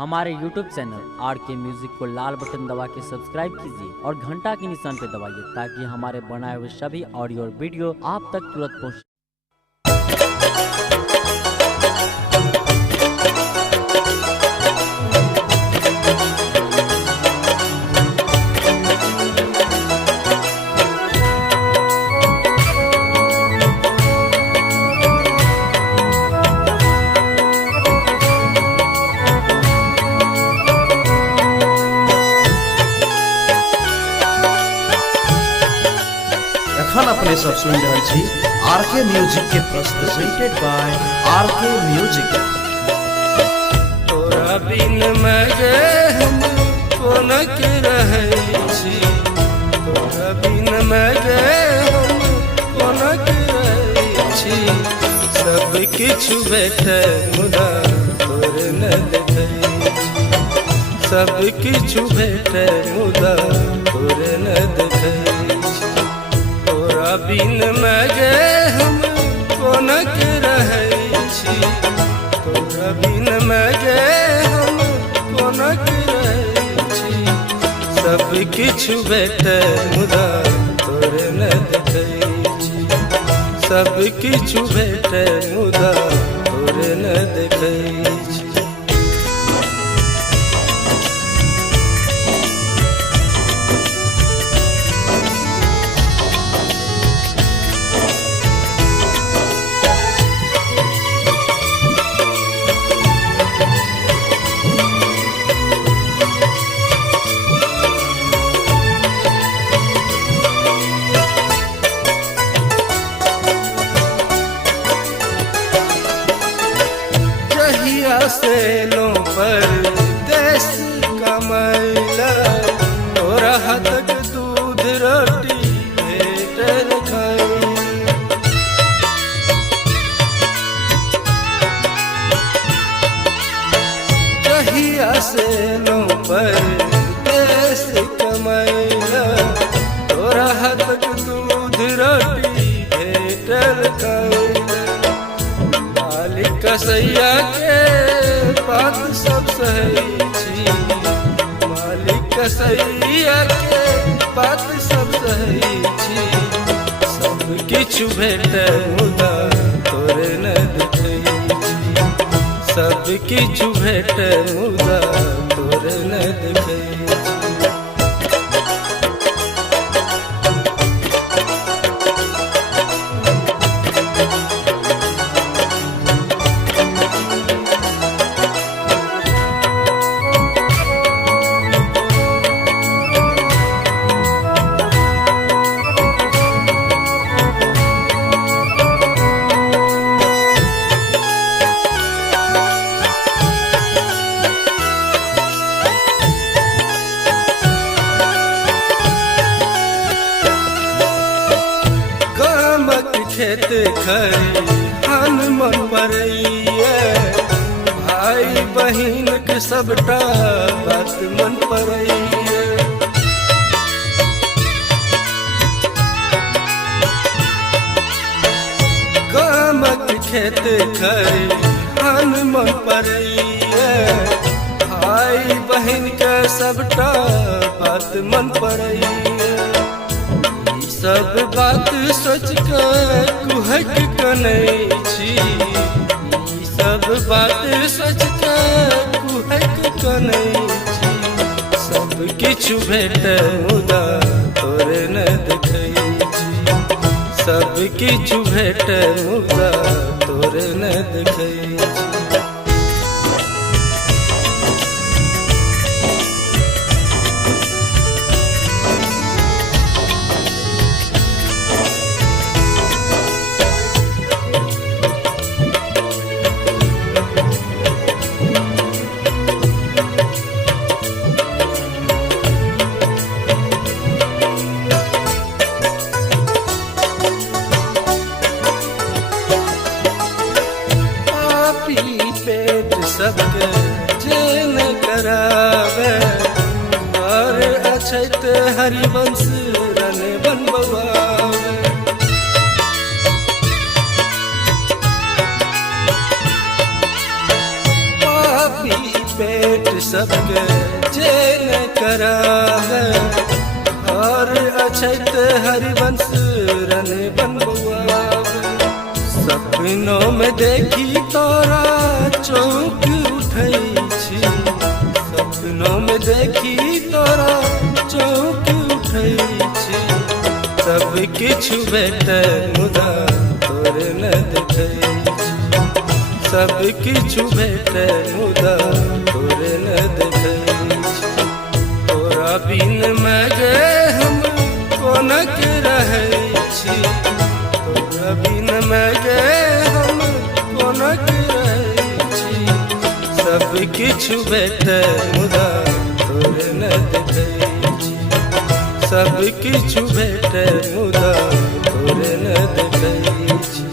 हमारे YouTube channel RK music को लाल button दबा के सब्सक्राइब कीजिए और घंटा के निशान पे दबाइए ताकि हमारे बनाए हुए सभी ऑडियो और वीडियो आप तक तुरंत पहुंचे। एखन अपने सब सुन रहे छी आरके म्यूजिक के प्रेजेंटेड बाय आरके म्यूजिक। तोरा बिन मगे हम कोना के रहै छी, तोरा बिन मगे हम कोना के रहै छी। सब किछु भेटै मुदा तोरे न देखै छी, सब किछु भेटै मुदा तोरे न देखै छी। तोरा बिन मगे हम कोना के रहै छी, तोरा बिन मगे हम कोना के रहै छी। सब किछु भेटै मुदा तोरे न देखै छी, सब किछु भेटै मुदा तोरे न देखै छी। से लो पर देश कमैला, तोरा हाथक दूध रोटी भेटल खाई। जहिया से लो पर देश कमैला, तोरा हाथक दूध रोटी भेटल खाई। मालिक कसैया के बात सब सहै छी, मालिक कसैया के बात सब सहै छी। सब किछु भेटै मुदा तोरे न देखै छी, सब किछु भेटै मुदा तोरे न देखै छी। खेत खरी हन मन पड़ैया, भाई बहिन के सबटा बात मन पड़ैया। गामक खेत खरी हन मन पड़ैया, भाई बहिन के सबटा बात मन पड़ैया। सब बात सोच के कुहक कनै छी, सब बात सोच के कुहक कनै छी। सब किछु भेटै मुदा तोरे न देखै छी, सब किछु भेटै मुदा तोरे न देखै छी। पेट सबके जे न करावे, और अछैत हरिवंश रन बनबवावे। पापी पेट सबके जे न करावे और अछैत हरिवंश रन बनबुआवे सपनों में देखी तोरा चौक उठै छी सपनों में देखी तोरा चौक उठै छी सब किछु भेटै मुदा तोरे न देखै छी सब किछु भेटै मुदा तोरे न देखै छी तोरा बिन मगे हम कोनक रहै छी तोरा बिन मगे हम कोनक रहै छी सब किछु भेटै मुदा तोरे न देखै छी सब किछु भेटै मुदा तोरे न देखै छी।